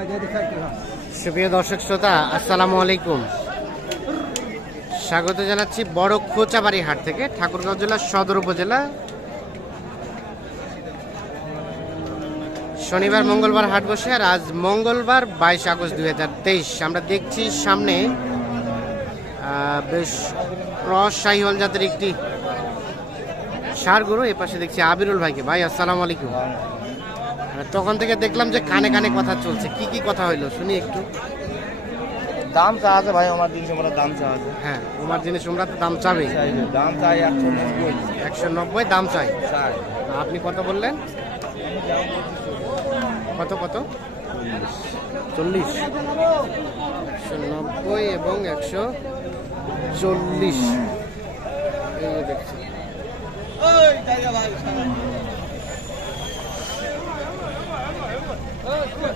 সুপ্রিয় দর্শক শ্রোতা, আসসালামু আলাইকুম। স্বাগত জানাচ্ছি বড় খোঁচাবাড়ি হাট থেকে, ঠাকুরগাঁও জেলার সদর উপজেলা। শনিবার, মঙ্গলবার হাট বসে, আর আজ মঙ্গলবার বাইশ আগস্ট দুই হাজার তেইশ। আমরা দেখছি সামনে বেশ ক্রস শাহিওয়াল জাতের একটি সার গরু এ পাশে দেখছি আবিরুল ভাইকে। ভাই, আসসালামু আলাইকুম। তখন থেকে দেখলাম যে কানে কানে কথা চলছে। কি কি কথা হইল? শুনি একটু। দাম চা আছে ভাই আমার দিন আমরা দাম চা আছে। হ্যাঁ তোমার জিনিস তোমরা তো দাম চাবে। দাম চাই একশো নব্বই। একশো নব্বই দাম চাই। চাই। আপনি কত বললেন? কত কত? চল্লিশ। একশো নব্বই এবং একশো চল্লিশ। দেখছি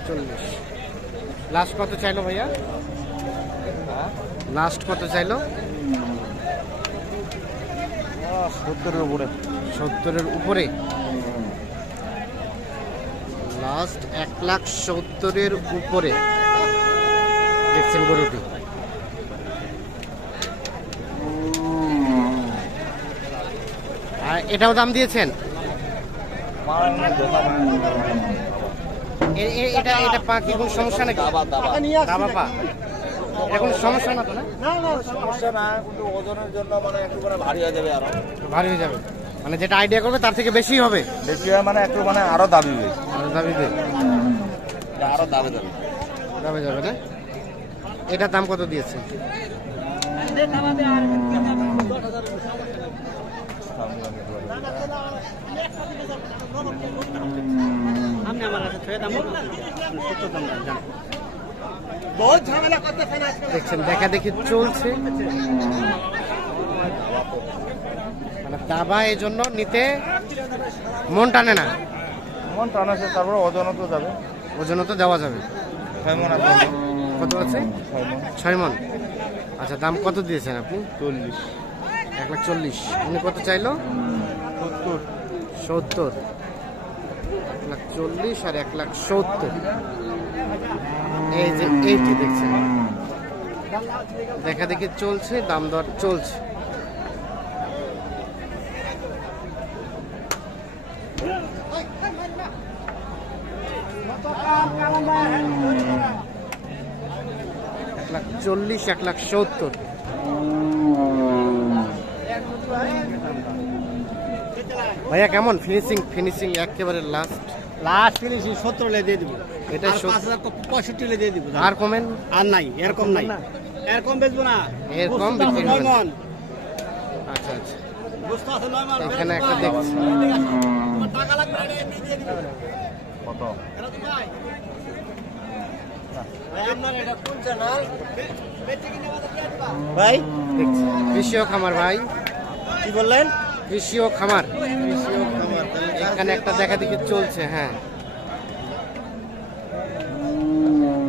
চল্লিশ। লাস্ট কত চাইলো ভাইয়া? লাস্ট কত চাইলো? সত্তরের উপরে। সত্তরের উপরে? লাস্ট এক লাখ সত্তরের উপরে। দেখছেন গরুটি। আর এটাও দাম দিয়েছেন? এটা এটা পা কি কোনো সমস্যা নাকি? দাবা দাবা দাবা পা। এটা কোনো সমস্যা না তো না? সমস্যা না। কিন্তু ওজনের জন্য মানে একটু করে ভারী হয়ে যাবে আরও। ভারী হয়ে যাবে। মানে যেটা আইডিয়া করবে তার থেকে বেশি হবে? বেশি হয় মানে একটু মানে আরও দাবি হবে। আর দাবি দেবে আরও দাবি দাবি যাবে যাবে না? এটার দাম কত দিয়েছে? দেখছেন দেখা দেখি চলছে। মানে দাবা এই জন্য নিতে মন টানে না। মন টান আছে তারপরে ওজনও তো যাবে। ওজনও তো দেওয়া যাবে। ছয় মন আছে। কত আছে? ছয় মন। ছয় মন। আচ্ছা দাম কত দিয়েছেন আপনি? চল্লিশ। এক লাখ চল্লিশ। উনি কত চাইলো? সত্তর। সত্তর। এক লাখ চল্লিশ আর এক লাখ সত্তর। এই যে এইটি দেখছেন। দেখা দেখি চলছে, দাম দর চলছে। এক লাখ চল্লিশ, এক লাখ সত্তর। ভাইয়া কেমন? ফিনিশিং ফিনিশিং একেবারে লাস্ট লাস্ট ফিনিশিং সত্তর হলে দিয়ে দিব। এটা পাঁচ হাজার পঁয়ষট্টি হলে দিয়ে দিব আর কমেন? আর নাই এরকম নাই। এরকম বেচবো না। এরকম। মন। আচ্ছা আচ্ছা। বস্তু আছে নয় এখানে একটা। দেখছি টাকা লাগবে না, এটা দিয়ে দিব। কত? ভাই। কৃষিও খামার ভাই। কি বললেন? কৃষিও খামার। এখানে একটা দেখা দেখি চলছে হ্যাঁ।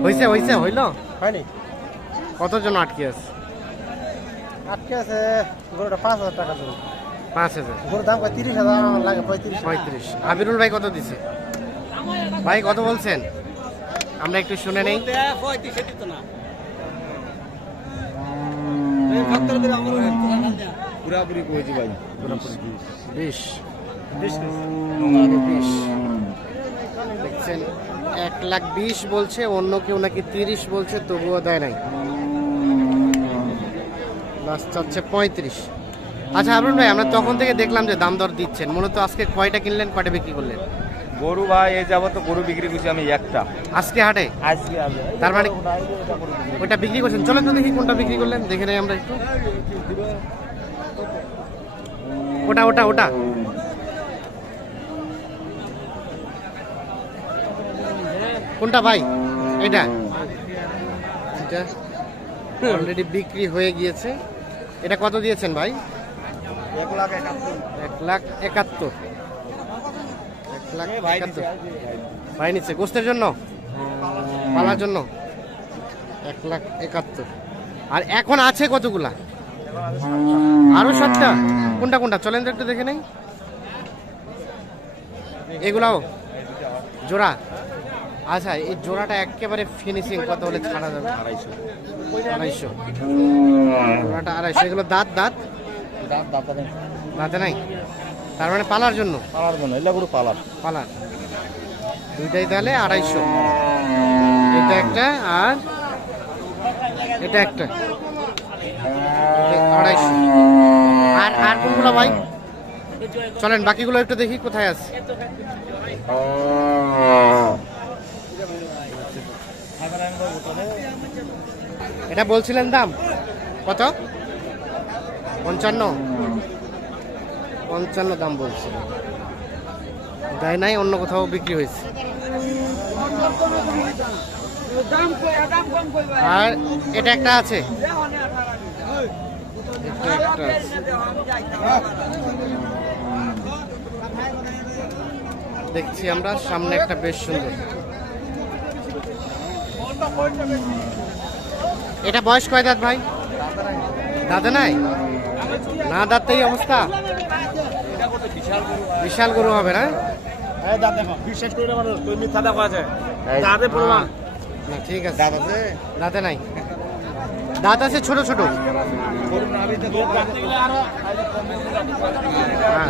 হইছে হইছে হইল? হয়নি। কতজন আটকে আছে? আটকে আছে গরুটা পাঁচ হাজার টাকা দেবো পাঁচ হাজার। গরুর দাম তিরিশ হাজার লাগে পঁয়ত্রিশ। পঁয়ত্রিশ। আবিরুল ভাই কত দিছে? ভাই কত বলছেন? আমরা একটু শুনে নেই। দিলে পুরাপুরি করেছি ভাই। বিশ বিশ। বিশ দেখছেন এক লাখ বিশ বলছে অন্য কেউ নাকি তিরিশ বলছে তবুও দেয় নাই। লাস্ট চাচ্ছে পঁয়ত্রিশ। আচ্ছা আবরুল ভাই আমরা তখন থেকে দেখলাম যে দাম দর দিচ্ছেন। মূলত আজকে কয়টা কিনলেন কয়টা বিক্রি করলেন? গরু ভাই এই যাব তো গরু বিক্রি করছি আমি একটা। আজকে হাটে? আজকে তার মানে ওইটা বিক্রি করছেন। চলেন তো দেখি কোনটা বিক্রি করলেন দেখে নেই আমরা একটু। ওটা ওটা ওটা। কোনটা ভাই? এটা এটা অলরেডি বিক্রি হয়ে গিয়েছে। এটা কত দিয়েছেন ভাই? এক লাখ একাত্তর। এক লাখ একাত্তর। এক লাখ একাত্তর। ভাই। নিচ্ছে গোস্তের জন্য? পালার জন্য? এক লাখ একাত্তর। আর এখন আছে কতগুলা? আরও সাতটা? কোনটা কোনটা? চলেন তো একটু দেখে নেই। এগুলাও? জোড়া? আচ্ছা এই জোড়াটা একেবারে ফিনিশিং কত হলে ছাড়া যাবে? আড়াইশো। আড়াইশো। জোড়াটা আড়াইশো। এগুলো দাঁত দাঁত? দাম দাম দাম দাঁতে নাই? তার মানে পালার জন্য? পালার জন্য এগুলো পুরো পালার। পালার। দুইটাই তাহলে আড়াইশো। এটা একটা আর এটা একটা। আড়াইশো। আর আর কোনগুলো ভাই? চলেন বাকিগুলো একটু দেখি কোথায় আছে। এটা বলছিলেন দাম? কত? পঞ্চান্ন? পঞ্চান্ন দাম বলছে। দেয় নাই, অন্য কোথাও বিক্রি হয়েছে। আর এটা একটা আছে? এটা একটা আছে। দেখছি আমরা, সামনে একটা বেশ সুন্দর। এটা বয়স কয় দাঁত ভাই? দাদা নাই? না দাঁত এই অবস্থা? বিশাল গরু হবে না? দাঁতে ঠিক আছে? দাঁত নাই। দাঁত আছে ছোট ছোট। হ্যাঁ,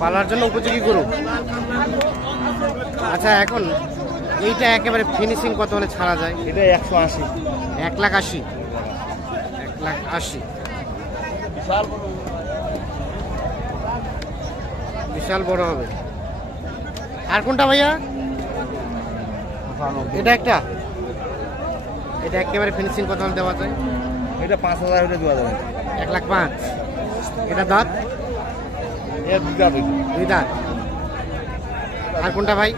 পালার জন্য উপযোগী গরু। আচ্ছা এখন এইটা একেবারে ফিনিশিং কত হলে ছাড়া যায়? এটা একশো আশি। এক লাখ আশি? এক লাখ আশি। বিশাল বড়। হবে। আর কোনটা ভাইয়া? এটা একটা? এটা একেবারে ফিনিশিং কত হলে দেওয়া যায়? এটা পাঁচ হাজার হলে দেওয়া যাবে। এক লাখ পাঁচ। এটা দাঁত? দুই দাঁত। আর কোনটা ভাই?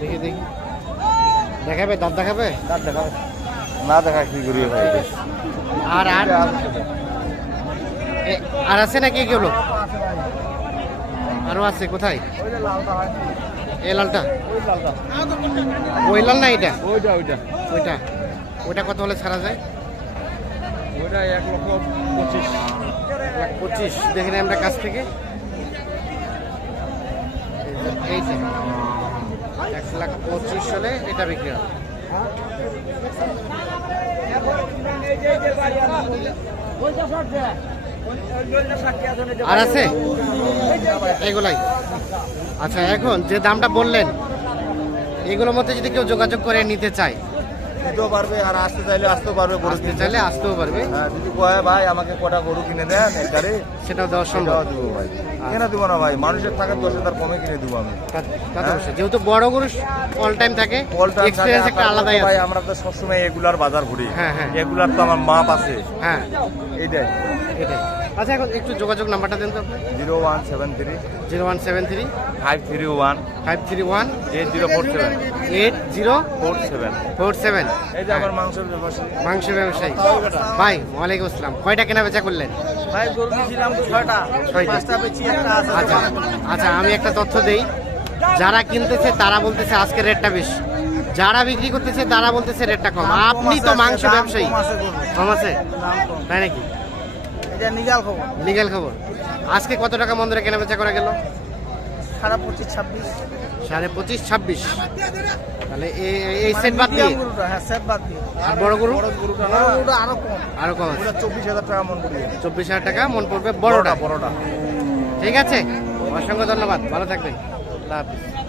দেখি দেখি। দেখাবে দাঁত দেখাবে? দাঁত দেখা না দেখা কি করি ভাই? আর আর? আর আছে নাকি এগুলো? আরও আছে কোথায়? এ লালটা। ওই লাল না এটা ওইটা ওইটা। ওইটা। ওইটা কত হলে ছাড়া যায়? ওইটা এক লক্ষ পঁচিশ। এক পঁচিশ। দেখে আমরা কাছ থেকে। এক লাখ পঁচিশ হলে এটা বিক্রি হবে। আর আছে? এগুলাই। আচ্ছা এখন যে দামটা বললেন, এগুলোর মধ্যে যদি কেউ যোগাযোগ করে নিতে চায় দিতেও পারবে আর আসতে চাইলে আসতেও পারবে গরু আসতে কিনতে। চাইলে আসতেও পারবে। হ্যাঁ যদি কয় ভাই আমাকে কটা গরু কিনে দেন এটারে সেটাও দেওয়া সম্ভব। দিব ভাই। কেন দিব না ভাই মানুষের টাকা দশ হাজার কমে কিনে দেবো আমি। অবশ্যই। যেহেতু বড় গরু অল টাইম থাকে time এক্সপিরিয়েন্স একটা আলাদাই ভাই আমরা তো সবসময় এগুলার বাজার ঘুরি। হ্যাঁ, হ্যাঁ। এগুলার তো আমার মাপ আছে। হ্যাঁ। এইটাই। এটাই। আচ্ছা এখন একটু যোগাযোগ নাম্বারটা দেন তো আপনি zero one seven three. Zero one seven three. Five three one. Five three one. Eight zero four seven. Eight zero four seven. Four seven. এই যে আমার মাংসের ব্যবসা মাংস ব্যবসায়ী। ভাই ওয়ালাইকুম আসসালাম। কয়টা কেনা বেচা করলেন? ভাই গরু দিয়েছিলাম ছয়টা। ছয়টা। পাঁচটা বেচি একটা আচ্ছা আচ্ছা আমি একটা তথ্য দেই। যারা কিনতেছে তারা বলতেছে আজকে রেটটা বেশি। যারা বিক্রি করতেছে তারা বলতেছে রেটটা কম। আপনি তো মাংস ব্যবসায়ী। কম আছে তাই নাকি? এটা নিগাল খবর। আজকে কত টাকা মন্দিরে কেনা বেচা করা গেল? সাড়ে পঁচিশ ছাব্বিশ। সাড়ে পঁচিশ ছাব্বিশ। তাহলে এই- সেট বাদ দিয়ে? হ্যাঁ সেট বাদ দিয়ে। আর বড় গরু? বড় গরুটা আরও কম। আরও কম চব্বিশ হাজার টাকা মন করি চব্বিশ হাজার টাকা মন পড়বে বড়টা বড়টা। ঠিক আছে? অসংখ্য ধন্যবাদ। ভালো থাকবেন। আল্লাহ হাফিজ।